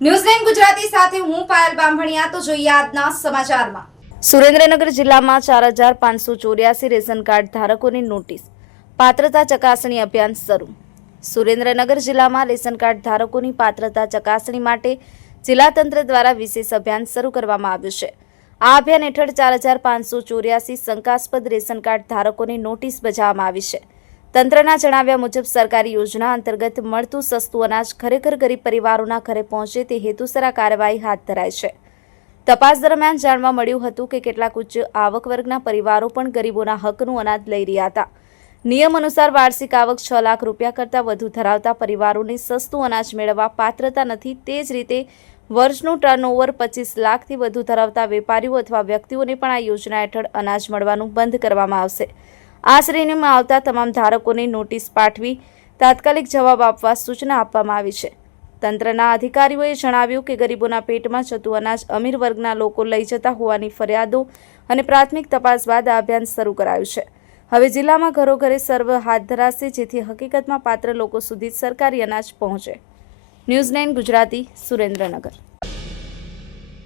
ન્યૂઝ9 ગુજરાતી સાથે હું પાયલ બામભણિયા। તો જોઈએ આજના સમાચારમાં। સુરેન્દ્રનગર જિલ્લામાં 4584 રેશન કાર્ડ ધારકોની નોટિસ, પાત્રતા ચકાસણી અભિયાન શરૂ। સુરેન્દ્રનગર જિલ્લામાં રેશન કાર્ડ ધારકોની પાત્રતા ચકાસણી માટે જિલ્લા તંત્ર દ્વારા વિશેષ અભિયાન શરૂ કરવામાં આવ્યું છે। આ અભિયાન હેઠળ 4584 શંકાસ્પદ રેશન કાર્ડ ધારકોની નોટિસ બજાવવામાં આવી છે। તંત્રના જણાવ્યા મુજબ સરકારી યોજના અંતર્ગત મળતું સસ્તું અનાજ ખરેખર ગરીબ પરિવારોના ઘરે પહોંચે તે હેતુસર આ કાર્યવાહી હાથ ધરાઈ છે। તપાસ દરમિયાન જાણવા મળ્યું હતું કે કેટલાક ઉચ્ચ આવક વર્ગના પરિવારો પણ ગરીબોના હકનું અનાજ લઈ રહ્યા હતા। નિયમ અનુસાર વાર્ષિક આવક 6 લાખ રૂપિયા કરતાં વધુ ધરાવતા પરિવારોને સસ્તું અનાજ મેળવવા પાત્રતા નથી। તે જ રીતે વર્ષનું ટર્નઓવર 25 લાખથી વધુ ધરાવતા વેપારીઓ અથવા વ્યક્તિઓને પણ આ યોજના હેઠળ અનાજ મળવાનું બંધ કરવામાં આવશે। આ શ્રેણીમાં આવતા તમામ ધારકોને નોટિસ પાઠવી તાત્કાલિક જવાબ આપવા સૂચના આપવામાં આવી છે। તંત્રના અધિકારીઓએ જણાવ્યું કે ગરીબોના પેટમાં જતું અનાજ અમીર વર્ગના લોકો લઈ જતા હોવાની ફરિયાદો અને પ્રાથમિક તપાસ બાદ આ અભિયાન શરૂ કરાયું છે। હવે જિલ્લામાં ઘરોઘરે સર્વે હાથ ધરાશે, જેથી હકીકતમાં પાત્ર લોકો સુધી સરકારી અનાજ પહોંચે। ન્યૂઝ9 ગુજરાતી, સુરેન્દ્રનગર।